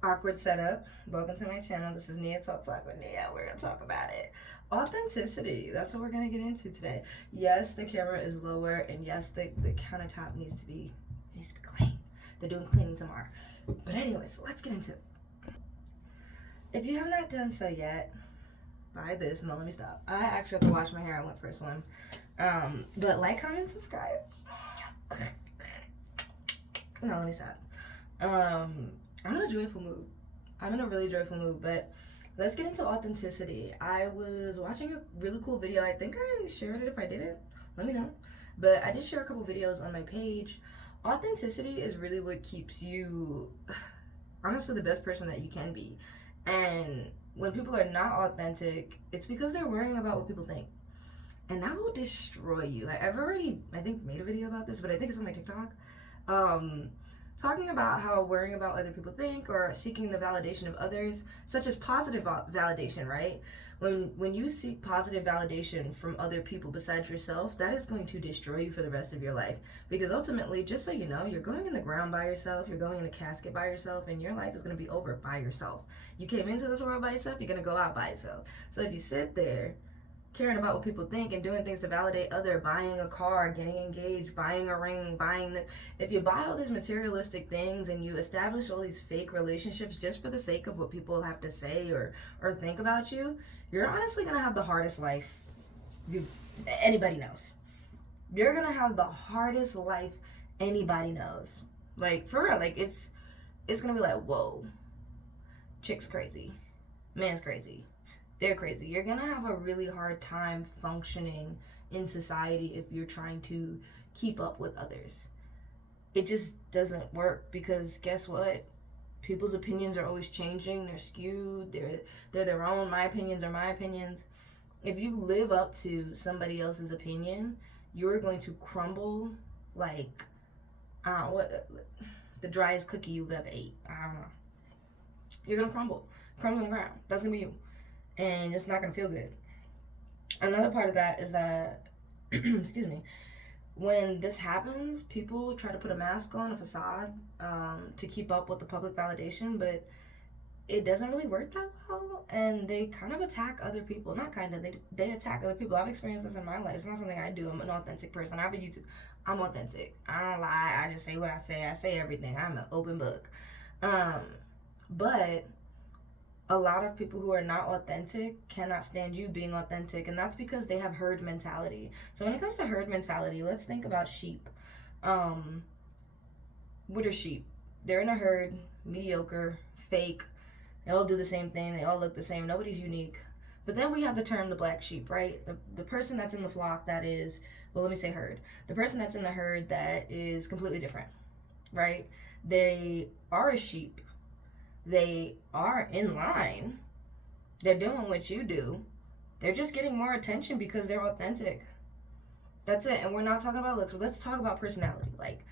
Awkward setup. Welcome to my channel. This is Nia Talk with Nia. We're gonna talk about it. Authenticity. That's what we're gonna get into today. Yes, the camera is lower, and yes, the countertop needs to be clean. They're doing cleaning tomorrow. But anyways, let's get into it. If you have not done so yet, buy this. No, let me stop. I actually have to wash my hair. I went for a swim. But like, comment, subscribe. No, let me stop. I'm in a joyful mood. I'm in a really joyful mood, but let's get into authenticity. I was watching a really cool video. I think I shared it. If I didn't, let me know. But I did share a couple videos on my page. Authenticity is really what keeps you, honestly, the best person that you can be. And when people are not authentic, it's because they're worrying about what people think. And that will destroy you. I've already, I think, made a video about this, but I think it's on my TikTok. Um, Talking about how worrying about what other people think or seeking the validation of others, such as positive validation, right? When you seek positive validation from other people besides yourself, that is going to destroy you for the rest of your life. Because ultimately, just so you know, you're going in the ground by yourself, you're going in a casket by yourself, and your life is going to be over by yourself. You came into this world by yourself, you're going to go out by yourself. So if you sit there caring about what people think and doing things to validate other, buying a car, getting engaged, buying a ring, if you buy all these materialistic things and you establish all these fake relationships just for the sake of what people have to say or think about you, you're honestly gonna have the hardest life you anybody knows. You're gonna have the hardest life anybody knows. Like, for real, like it's gonna be like, whoa, chick's crazy, man's crazy, they're crazy. You're gonna have a really hard time functioning in society if you're trying to keep up with others. It just doesn't work because guess what? People's opinions are always changing. They're skewed. They're their own. My opinions are my opinions. If you live up to somebody else's opinion, you're going to crumble like what the driest cookie you've ever ate. I don't know. You're gonna crumble on the ground. That's gonna be you, and it's not gonna feel good. Another part of that is that, excuse me, when this happens, people try to put a mask on, a facade, to keep up with the public validation, but it doesn't really work that well, and they kind of attack other people. Not kind of, they attack other people. I've experienced this in my life. It's not something I do. I'm an authentic person. I have a YouTube. I'm authentic. I don't lie. I just say what I say. I say everything. I'm an open book. Um, but a lot of people who are not authentic cannot stand you being authentic, and that's because they have herd mentality. So when it comes to herd mentality, let's think about sheep. um what are sheep? They're in a herd, mediocre, fake. They all do the same thing, they all look the same, nobody's unique. But then we have the term the black sheep, right? The person that's in the flock that is, well, let me say herd, the person that's in the herd that is completely different, right? They are a sheep, they are in line, they're doing what you do, they're just getting more attention because they're authentic. That's it. And we're not talking about looks. Let's talk about personality. Like,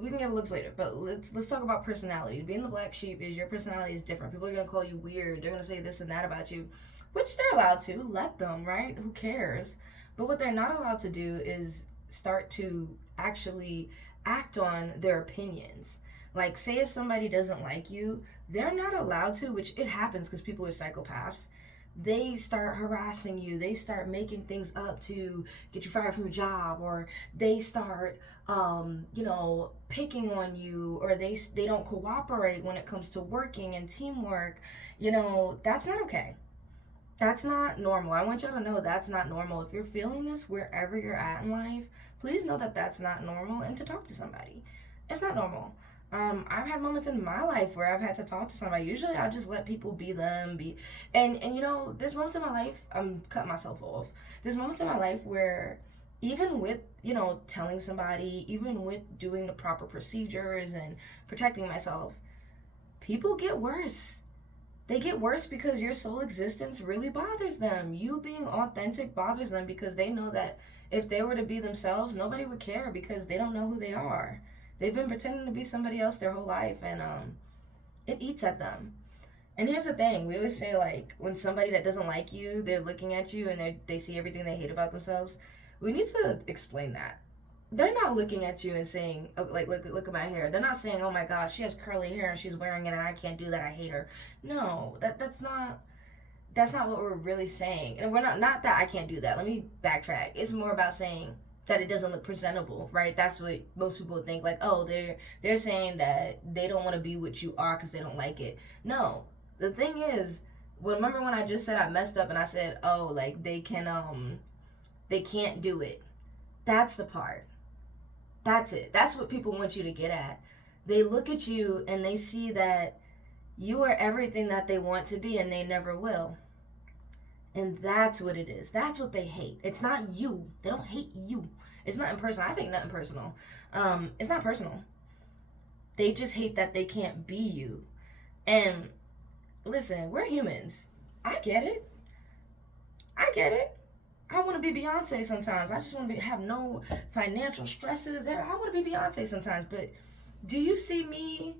we can get looks later, but let's talk about personality. Being the black sheep is your personality is different. People are gonna call you weird. They're gonna say this and that about you, which they're allowed to. Let them, right? Who cares? But what they're not allowed to do is start to actually act on their opinions. Like, say if somebody doesn't like you, they're not allowed to, which it happens because people are psychopaths. They start harassing you, they start making things up to get you fired from your job, or they start picking on you, or they don't cooperate when it comes to working and teamwork. That's not okay. That's not normal. I want y'all to know that's not normal. If you're feeling this wherever you're at in life, please know that that's not normal, and to talk to somebody. It's not normal. I've had moments in my life where I've had to talk to somebody. Usually I'll just let people be them, and there's moments in my life, I'm cutting myself off. There's moments in my life where even with, telling somebody, even with doing the proper procedures and protecting myself, people get worse. They get worse because your sole existence really bothers them. You being authentic bothers them because they know that if they were to be themselves, nobody would care because they don't know who they are. They've been pretending to be somebody else their whole life, and it eats at them. And here's the thing: we always say, like, when somebody that doesn't like you, they're looking at you and they see everything they hate about themselves. We need to explain that. they're not looking at you and saying, oh, like, look at my hair. They're not saying, oh my gosh, she has curly hair and she's wearing it and I can't do that, I hate her. No, that's not what we're really saying. And we're not that I can't do that. Let me backtrack. It's more about saying that it doesn't look presentable, right? That's what most people think. Like, oh, they're saying that they don't want to be what you are because they don't like it. No, the thing is, remember when I just said I messed up and I said, oh, like they can't do it. That's the part. That's it. That's what people want you to get at. They look at you and they see that you are everything that they want to be and they never will. And that's what it is. That's what they hate. It's not you. They don't hate you. It's not impersonal. I think nothing personal. It's not personal. They just hate that they can't be you. And listen, we're humans. I get it. I get it. I want to be Beyonce sometimes. I just want to have no financial stresses. I want to be Beyonce sometimes. But do you see me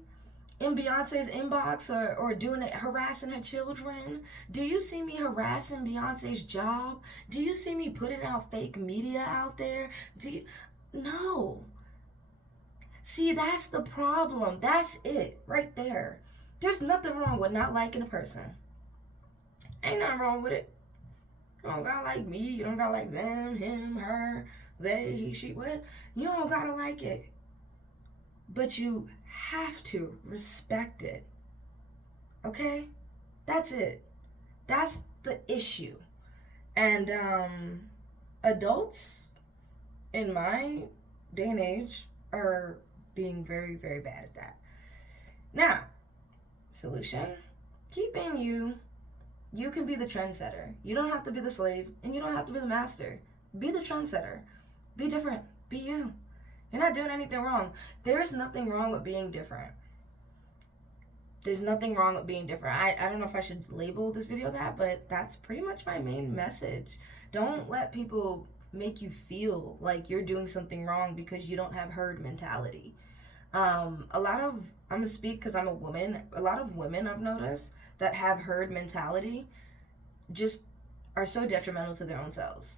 in Beyonce's inbox or doing it, harassing her children? Do you see me harassing Beyonce's job? Do you see me putting out fake media out there? No. See, that's the problem. That's it right there. There's nothing wrong with not liking a person. Ain't nothing wrong with it. You don't gotta like me. You don't gotta like them, him, her, they, he, she, what. You don't gotta like it. But you have to respect it. Okay? That's it. That's the issue. And adults in my day and age are being very, very bad at that. Now, solution: keep being you. You can be the trendsetter. You don't have to be the slave, and you don't have to be the master. Be the trendsetter. Be different. Be you. You're not doing anything wrong. There's nothing wrong with being different. There's nothing wrong with being different. I don't know if I should label this video that, but that's pretty much my main message. Don't let people make you feel like you're doing something wrong because you don't have herd mentality. I'm gonna speak because I'm a woman. A lot of women I've noticed that have herd mentality just are so detrimental to their own selves.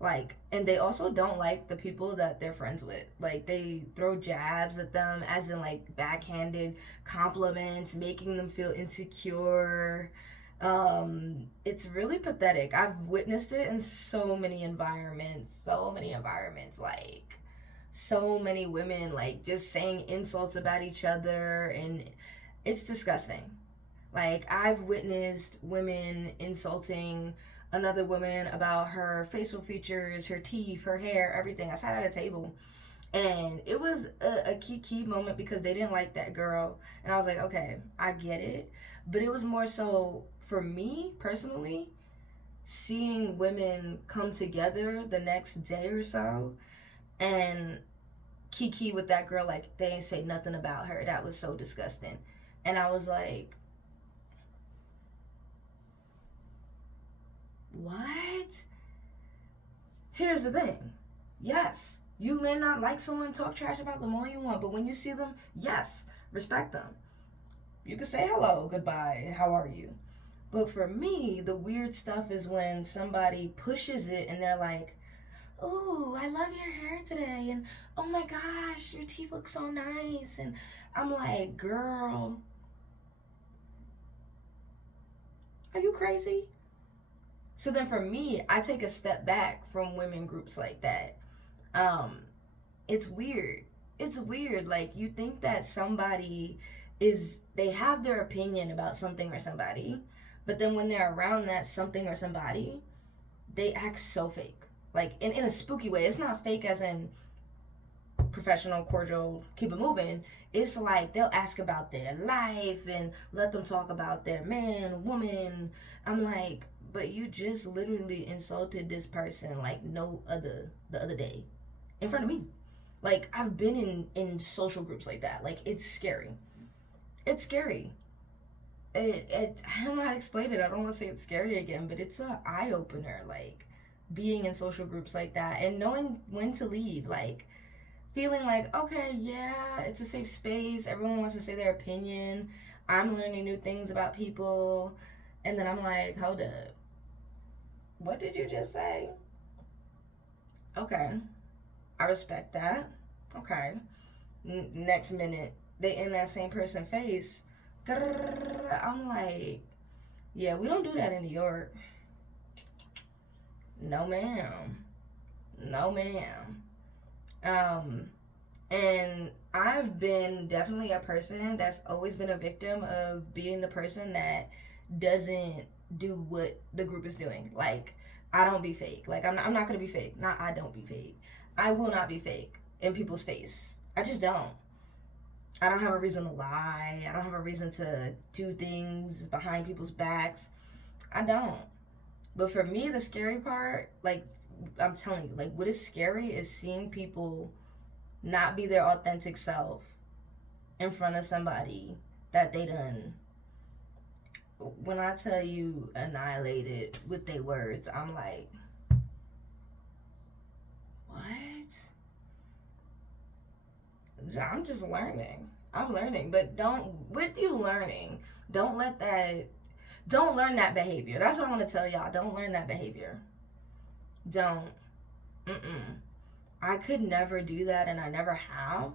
Like, and they also don't like the people that they're friends with. Like, they throw jabs at them, as in like backhanded compliments, making them feel insecure. It's really pathetic. I've witnessed it in so many environments. Like, so many women like just saying insults about each other, and it's disgusting. Like, I've witnessed women insulting another woman about her facial features, her teeth, her hair, everything. I sat at a table and it was a key moment because they didn't like that girl. And I was like, okay, I get it. But it was more so for me personally, seeing women come together the next day or so and kiki with that girl, like they ain't say nothing about her. That was so disgusting. And I was like, what? Here's the thing. Yes, you may not like someone, talk trash about them all you want, but when you see them, yes, respect them. You can say hello, goodbye, how are you? But for me, the weird stuff is when somebody pushes it and they're like, oh, I love your hair today, and oh my gosh, your teeth look so nice. And I'm like, girl, are you crazy? So then for me, I take a step back from women groups like that. It's weird. It's weird. Like, you think that they have their opinion about something or somebody, but then when they're around that something or somebody, they act so fake. Like, in a spooky way. It's not fake as in professional, cordial, keep it moving. It's like they'll ask about their life and let them talk about their man, woman. I'm like, but you just literally insulted this person like the other day in front of me. Like, I've been in social groups like that. Like, it's scary. It's scary. I don't know how to explain it. I don't want to say it's scary again, but it's a eye opener. Like, being in social groups like that and knowing when to leave. Like, feeling like, okay, yeah, it's a safe space. Everyone wants to say their opinion. I'm learning new things about people. And then I'm like, hold up. What did you just say? Okay. I respect that. Okay. Next minute, they in that same person's face. I'm like, yeah, we don't do that in New York. No, ma'am. No, ma'am. Um, and I've been definitely a person that's always been a victim of being the person that doesn't do what the group is doing. Like, I don't be fake. Like, I'm not gonna be fake. Not I don't be fake. I will not be fake in people's face. I just don't. I don't have a reason to lie. I don't have a reason to do things behind people's backs. I don't. But for me, the scary part, like, I'm telling you, like, what is scary is seeing people not be their authentic self in front of somebody that they done, when I tell you, annihilated with their words. I'm like, what? I'm just learning. I'm learning. But with you learning, don't learn that behavior. That's what I want to tell y'all. Don't learn that behavior. Don't. I could never do that, and I never have.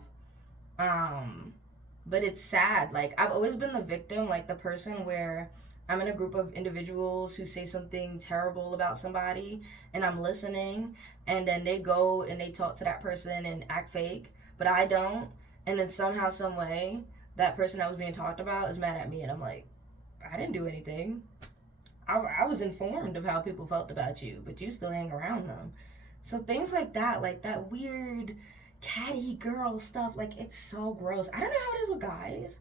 But it's sad. Like, I've always been the victim, like the person where I'm in a group of individuals who say something terrible about somebody, and I'm listening, and then they go and they talk to that person and act fake, but I don't. And then somehow, some way, that person that was being talked about is mad at me, and I'm like, I didn't do anything. I was informed of how people felt about you, but you still hang around them. So things like that weird catty girl stuff, like, it's so gross. I don't know how it is with guys.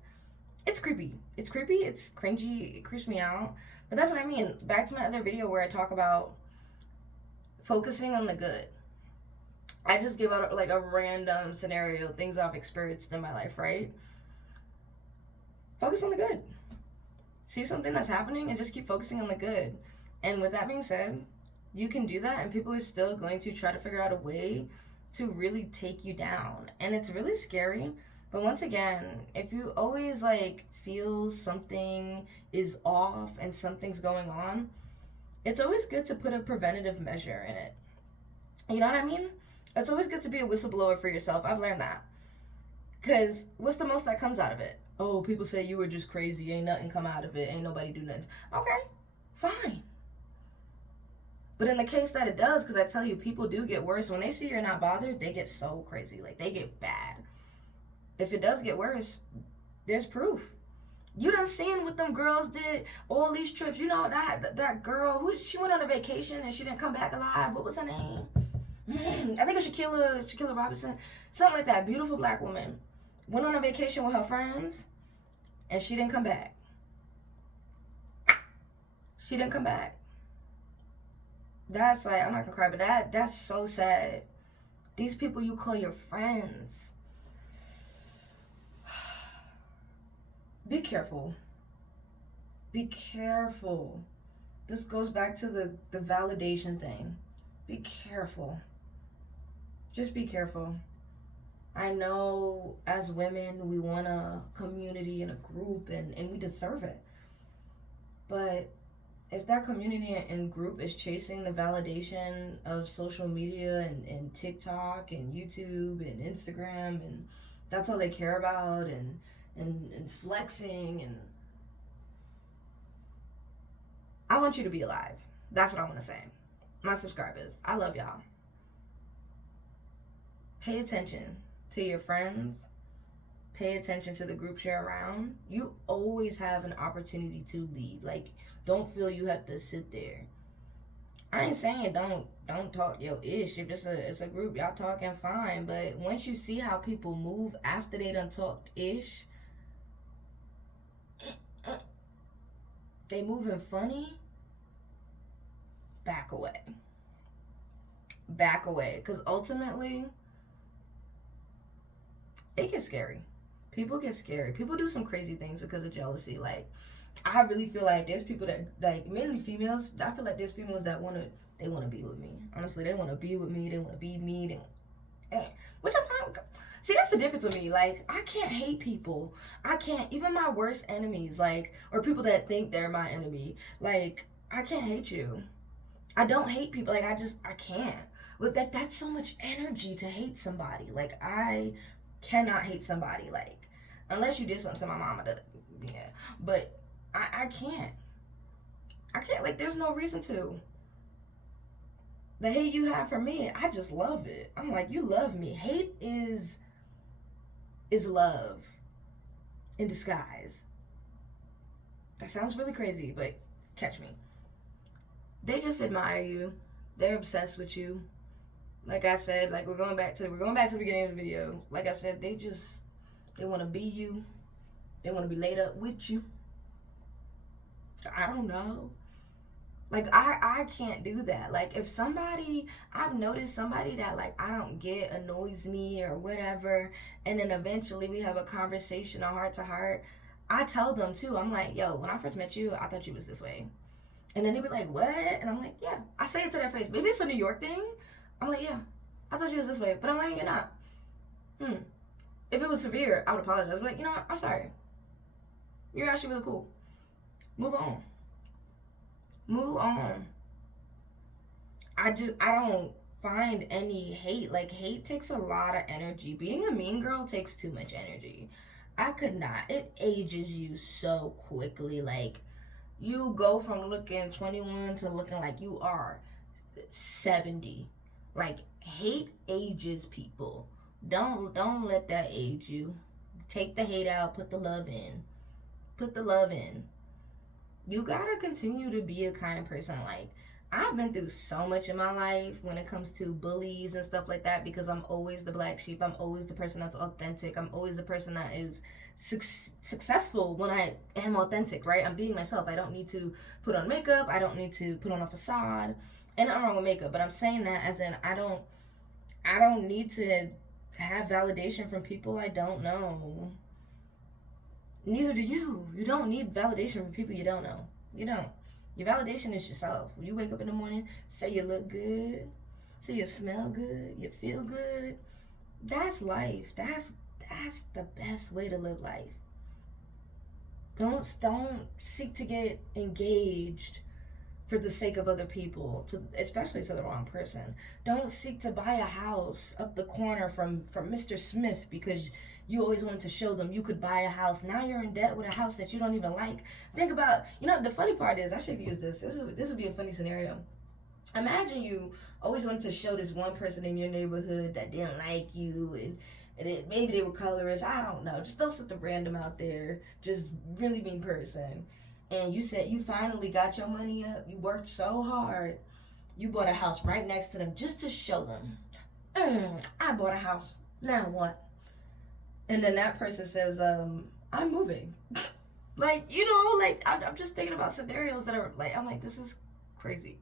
It's creepy. It's creepy. It's cringy. It creeps me out. But that's what I mean. Back to my other video where I talk about focusing on the good. I just give out like a random scenario, things I've experienced in my life, right? Focus on the good. See something that's happening and just keep focusing on the good. And with that being said, you can do that, and people are still going to try to figure out a way to really take you down. And it's really scary. But once again, if you always like feel something is off and something's going on, it's always good to put a preventative measure in it. You know what I mean? It's always good to be a whistleblower for yourself. I've learned that. Because what's the most that comes out of it? Oh, people say you were just crazy. Ain't nothing come out of it. Ain't nobody do nothing. Okay, fine. But in the case that it does, because I tell you, people do get worse. When they see you're not bothered, they get so crazy. Like, they get bad. If it does get worse, there's proof. You done seen what them girls did, all these trips. You know, that girl, she went on a vacation and she didn't come back alive. What was her name? I think it was Shaquilla Robinson. Something like that. Beautiful black woman. Went on a vacation with her friends and she didn't come back. She didn't come back. That's like, I'm not gonna cry, but that's so sad. These people you call your friends. Be careful. Be careful. This goes back to the validation thing. Be careful. Just be careful. I know as women, we want a community and a group, and we deserve it. But if that community and group is chasing the validation of social media and TikTok and YouTube and Instagram, and that's all they care about, and flexing, and I want you to be alive. That's what I want to say. My subscribers, I love y'all. Pay attention to your friends. Pay attention to the groups you're around. You always have an opportunity to leave. Like, don't feel you have to sit there. I ain't saying don't talk your ish. If it's a group, y'all talking fine. But once you see how people move after they done talked ish, they moving funny, back away. Back away. Because ultimately, it gets scary. People get scary. People do some crazy things because of jealousy. Like, I really feel like there's people that, like, mainly females, I feel like there's females that want to be with me. Honestly, they want to be with me. They want to be me. Which I find, see, that's the difference with me. Like, I can't hate people. I can't, even my worst enemies, like, or people that think they're my enemy. Like, I can't hate you. I don't hate people. Like, I can't. But that's so much energy to hate somebody. Like, I cannot hate somebody, like, unless you did something to my mama. Yeah, but I can't. I can't. Like, there's no reason to. The hate you have for me, I just love it. I'm like, you love me. Hate is love in disguise. That sounds really crazy, but catch me. They just admire you. They're obsessed with you. Like I said, like we're going back to the beginning of the video. Like I said, they want to be you. They want to be laid up with you. I don't know. Like, I can't do that. Like, if somebody, I've noticed somebody that, like, I don't get annoys me or whatever, and then eventually we have a conversation, a heart to heart, I tell them, too. I'm like, yo, when I first met you, I thought you was this way. And then they be like, what? And I'm like, yeah. I say it to their face. Maybe it's a New York thing. I'm like, yeah, I thought you was this way. But I'm like, you're not. If it was severe, I would apologize. I'm like, you know what? I'm sorry. You're actually really cool. Move on. Move on. I don't find any hate. Like, hate takes a lot of energy. Being a mean girl takes too much energy. I could not. It ages you so quickly. Like, you go from looking 21 to looking like you are 70. Like, hate ages people. Don't let that age you. Take the hate out. Put the love in. Put the love in. You gotta continue to be a kind person. Like, I've been through so much in my life when it comes to bullies and stuff like that, because I'm always the black sheep. I'm always the person that's authentic. I'm always the person that is successful when I am authentic, right? I'm being myself. I don't need to put on makeup. I don't need to put on a facade. And I'm wrong with makeup, but I'm saying that as in I don't need to have validation from people I don't know. Neither do you. You don't need validation from people you don't know. You don't. Your validation is yourself. When you wake up in the morning, say you look good, say you smell good, you feel good. That's life. That's the best way to live life. Don't seek to get engaged for the sake of other people, especially to the wrong person. Don't seek to buy a house up the corner from Mr. Smith because you always wanted to show them you could buy a house. Now you're in debt with a house that you don't even like. Think about, the funny part is, I should use this. This would be a funny scenario. Imagine you always wanted to show this one person in your neighborhood that didn't like you, and maybe they were colorist. I don't know. Just throw something random out there. Just really mean person. And you said you finally got your money up. You worked so hard. You bought a house right next to them just to show them. I bought a house. Now what? And then that person says, I'm moving. Like, I'm just thinking about scenarios that are like, I'm like, this is crazy.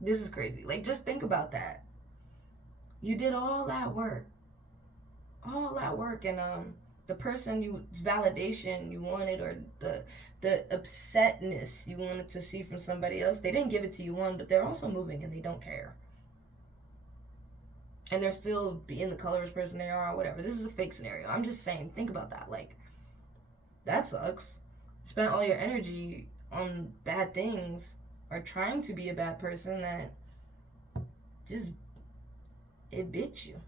This is crazy. Like, just think about that. You did all that work. And the person validation you wanted, or the upsetness you wanted to see from somebody else, they didn't give it to you, but they're also moving and they don't care. And they're still being the colorist person they are, or whatever. This is a fake scenario. I'm just saying, think about that. Like, that sucks. Spent all your energy on bad things, or trying to be a bad person that just, it bit you.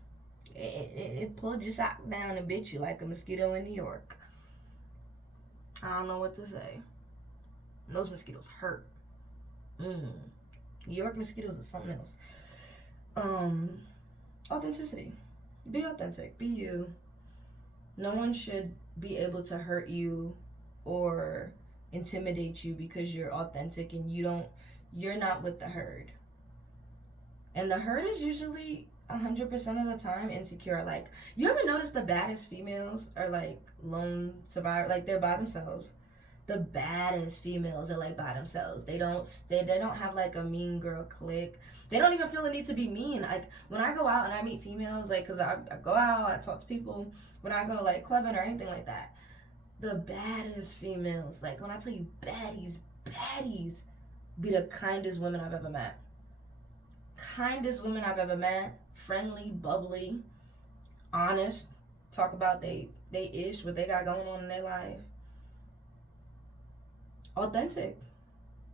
It pulled your sock down and bit you like a mosquito in New York. I don't know what to say. Those mosquitoes hurt. New York mosquitoes is something else. Authenticity. Be authentic. Be you. No one should be able to hurt you or intimidate you because you're authentic and you're not with the herd. And the herd is usually 100% of the time insecure. Like, you ever notice the baddest females are like lone survivor? Like, they're by themselves. The baddest females are like by themselves. They don't have like a mean girl clique. They don't even feel the need to be mean. Like, when I go out and I meet females, like, cause I go out, I talk to people. When I go like clubbing or anything like that, the baddest females, like, when I tell you baddies, be the kindest women I've ever met. Kindest women I've ever met. Friendly, bubbly, honest. Talk about they ish, what they got going on in their life. Authentic.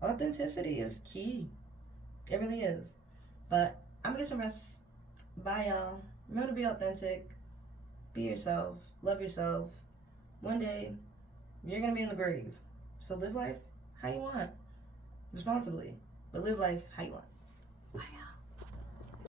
Authenticity is key. It really is. But I'm gonna get some rest. Bye, y'all. Remember to be authentic. Be yourself. Love yourself. One day, you're gonna be in the grave. So live life how you want. Responsibly. But live life how you want. Bye, y'all.